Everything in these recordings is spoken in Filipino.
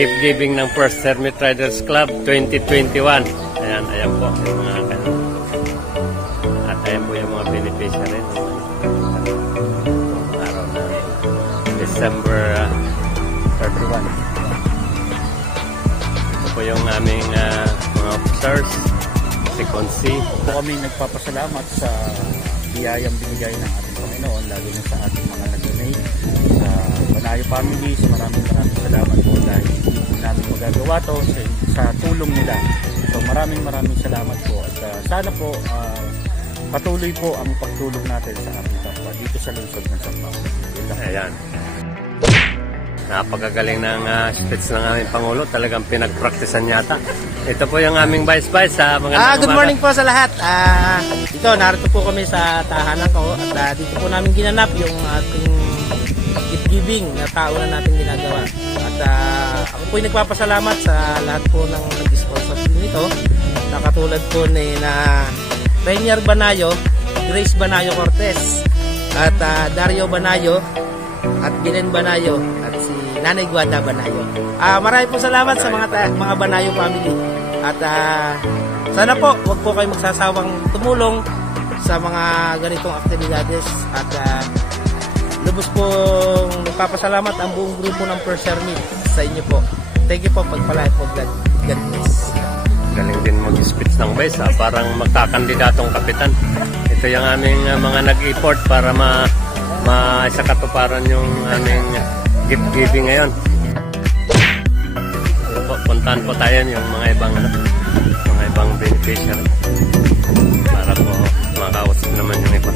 gift giving ng First Hermit Riders Club 2021. Ayan, ayan po yung mga ganun. At ayan po yung mga beneficiary ng araw na December 31. Ito po yung aming mga officers, si Consi. Po kami nagpapasalamat sa biyayang binigay ng ating Panginoon, lalo na sa ating mga nag-donate sa Banayo family. So maraming salamat po dahil hindi po namin magagawa to sa tulong nila. So maraming salamat po at sana po patuloy po ang pagtulong natin sa ating kapwa dito sa lungsod ng Sambao. Ayan. Napakagaling ng speech ng aming Pangulo. Talagang pinagpraktisan yata. Ito po yung aming vice-vice sa mga good morning po sa lahat. Ito, narito po kami sa tahanan ko at dito po namin ginanap yung ating gift giving na tao na natin ginagawa. At ako po nagpapasalamat sa lahat po ng nag-sponsor nito. Na katulad po ni Rainier Banayo, Grace Banayo Cortez, at Dario Banayo, at Bilen Banayo, at si Nanay Guada Banayo. Marami po salamat sa mga Banayo family. At sana po, wag po kayo magsasawang tumulong sa mga ganitong aktibidades. At lubos pong nagpapasalamat ang buong grupo ng First Hermit sa inyo po. Thank you po, pagpalain po. God bless. Galing din mag-speech ng vice, parang magkakandidatong kapitan. Ito yung aming mga nag-effort para sa katuparan yung aming gift giving ngayon. Puntahan po tayo yung mga ibang beneficiary para po makausap naman yung iba.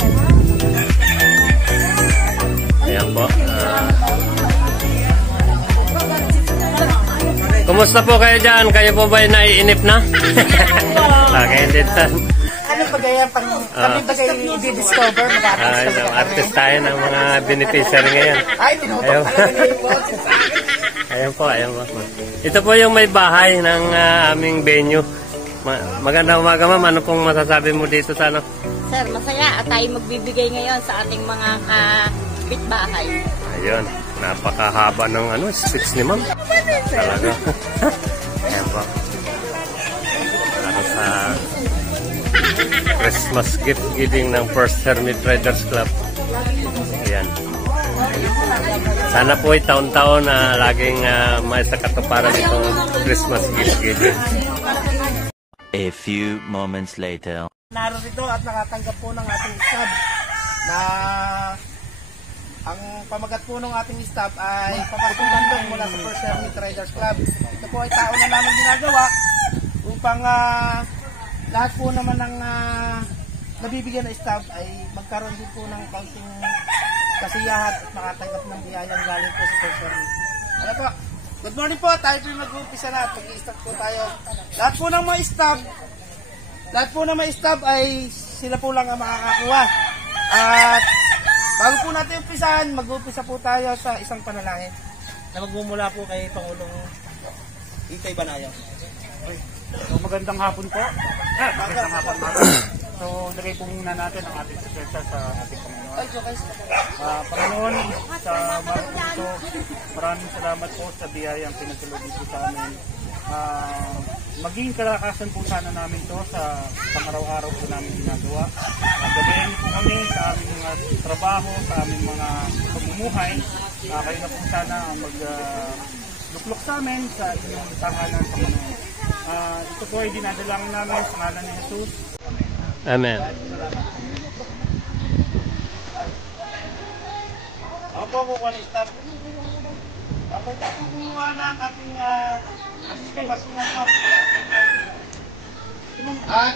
Ayan po. Kumusta po kayo dyan? Kayo po ba naiinip na? Okay, dito. Ano ba ganyan pang kami ba kayo i-discover? Artist tayo ng mga beneficiary ngayon. Ay, tinutok ayan po, ayan po. Ito po yung may bahay ng aming venue. Magandang umaga, ma'am. Ano pong masasabi mo dito sa ano? Sir, masaya at tayo magbibigay ngayon sa ating mga kapitbahay. Ayun, napakahaba ng speech ni ma'am. Talaga. Ayan po. Para sa Christmas gift giving ng First Hermit Riders Club. Ayan. Sana po taon-taon na laging may sa katuparan itong Christmas gift giving. A few moments later. Narito at nakatanggap po ng ating staff na ang pamagat po ng ating staff ay papasundong mula sa First Hermit Riders Club. Ito po ay tao na namin ginagawa upang lahat po naman ng nabibigyan na staff ay magkaroon din po ng kaunting kasiyahan at makatanggap ng biyayang galing po sa First Hermit. Ano po? Good morning po. Tayo po mag-uumpisa na. Pag-i-start po tayo. Lahat po ng mga staff ay sila po lang ang makakakuha. At bago po natin umpisahan, mag-uumpisa po tayo sa isang panalangin na magmumula po kay Pangulong Itay Banayo. So magandang hapon po. Magandang hapon po. So lagay po muna natin ang ating presensya sa ating Panginoon. Panginoon, sa mga puso, maraming salamat po sa biyayang pinagkaloob dito sa amin. Maging kalakasan po sana namin to sa pangaraw-araw po namin ginagawa. Gabayan po kami sa aming mga trabaho, sa aming mga pamumuhay. Kayo na po sana ang magluklok sa amin sa inyong tahanan sa Panginoon. Ito po ay dinadalangin namin sa ngalan ni Jesus. Amen. Ako po kukuha ng staff. Ako po kukuha ng ating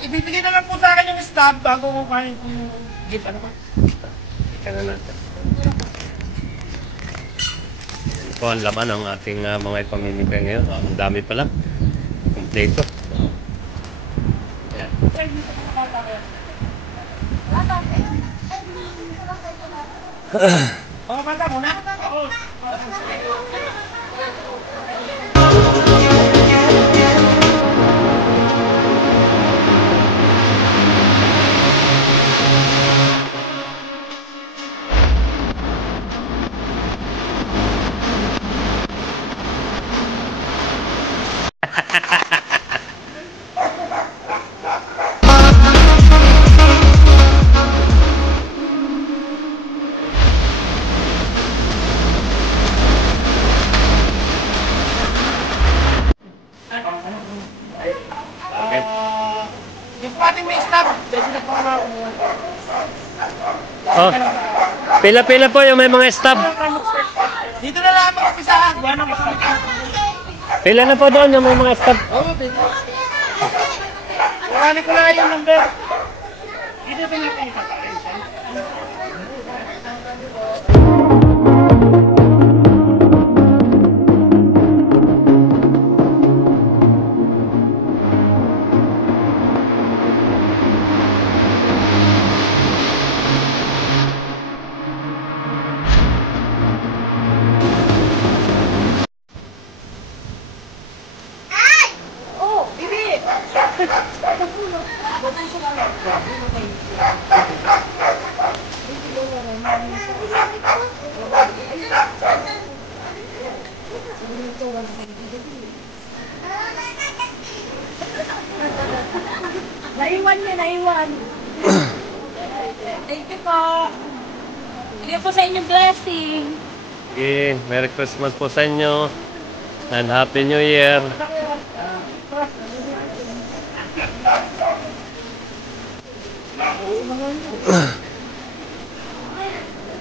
ibibigay na lang po sa akin yung staff bago kukuha yung gift. Ano ba? Ika na natin. Ito po ang laman ng ating mga ipamimigay ngayon. Ang dami pala. Kompleto. Ayan. Oh, bata muna. Oo. Okay. Yung pating may stop. Pwede na po Oh, pila-pila po yung may mga stop. dito na lang mag-umpisa. Pila na po doon yung may mga stop. Oo, pwede. Kuhanin ko na yung number. Dito ba natin ipapakain? Naiwan niya, naiwan. Thank you po. Thank you po sa inyong blessing. Okay, Merry Christmas po sa inyo. And Happy New Year.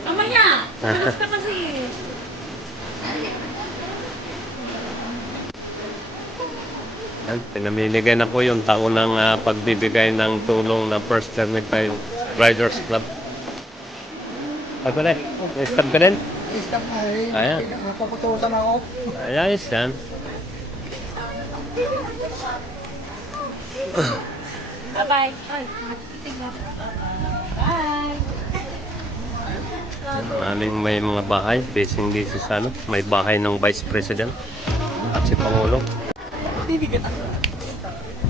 Mamaya, tulog ka kasi. Yan, pinamimigay na po yung taunang pagbibigay ng tulong ng First Certified Riders Club. Ako na, stop ka din? Stop na eh. Ayan. Paputusan ako. Ayos yan. Bye-bye. Bye. Aming may mga bahay, busy sa ano, may bahay ng Vice President at si Pangulo.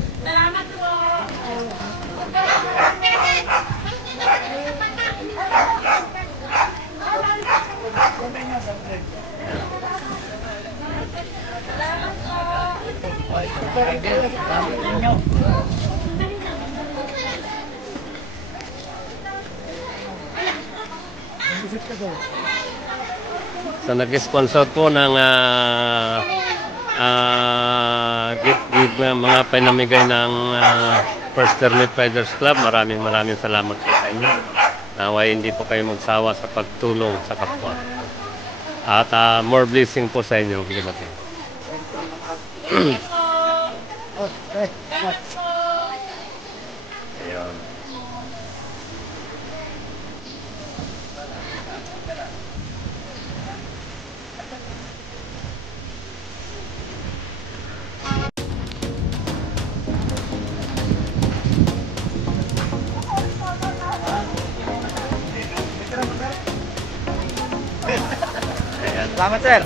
Salamat po. So nag-sponsor po ng mga pinamigay ng First Termit Riders Club. Maraming salamat po sa inyo. Naway hindi po kayo magsawa sa pagtulong sa kapwa. At more blessing po sa inyo. Ayun. Salamat, sir.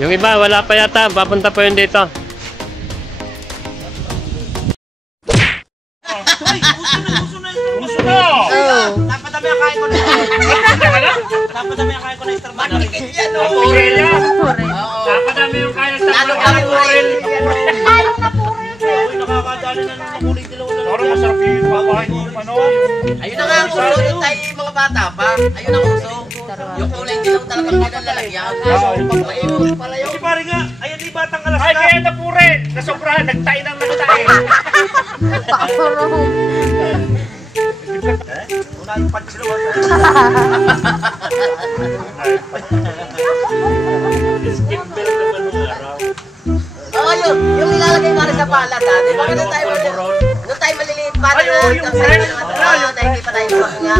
Yung iba, wala pa yata. Papunta po yun dito. Gusto mo! Napadami ang kain ko na. Napadami ang kain ko na yung trabaho. Purel yan! Napadami yung kaya sa mga purel. Uy, nakakadali na ng kulay dilaw na. Parang masarap yung babahay mo. Ano? Ayun na nga ang uso, yung tayo mga bata pa. Ayun ang uso. Yung kulay dilaw talagang kinalalagyan. Maimot pala yun. Si pare nga, ayan yung batang alas na. Ay, kaya na purel! Nasobrahan, nagtain ang nagtain. Una yung pansilaw. Skin belt naman ng araw. Oo, yun. Yung nilalagay para sa palat, ha? Di ba nung tayo maliliit pa na Yung purel. dahil hindi pa tayo makahinga.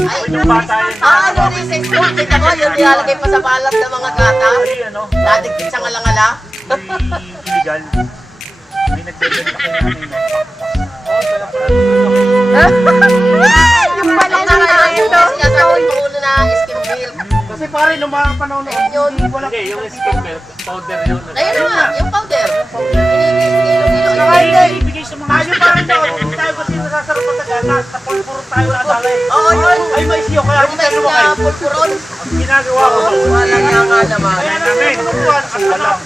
Ay, Yung bata yun. ano recess po? Kita mo, yung nilalagay pa sa palat ng mga gata. Ay, ano? Nadigpit sa ngalangala. Illegal. May nagbebenta kayo namin. Yung pala na ito. Sinasabi ko ulo na skim milk. Kasi pare, nung mga panahon na Yun. Hindi, yung skin milk, powder yun. Ayun na nga, yung powder. Kilo-kilo. saka hindi, ibigay sa mga tayo parang daw, hindi tayo kasi nasasarap sa gata, tapos puro tayo nadalay. Oo, yun. Ay, may siyo, kaya Yung hindi tayo mais lumakay. na pulpuron. ginagawa ko. Wala nga nga naman.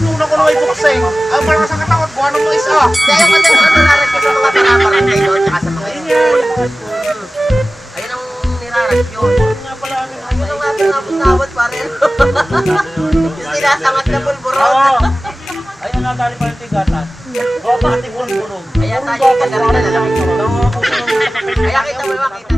Tuna ko na may buksay. Ang parang sa katakot, buwan mo isa. Dahil ko din ano narating sa mga pinaparangay doon, tsaka sa mga ayun ang niraras yun. Ayun ang ating nabot-nabot pare. Yung sinasangat na pulburon. Ayun, natali pa yung tigatan. O, bakit yung bulong? Kaya tayo yung kagarin na lalaki. Kaya kita mo makita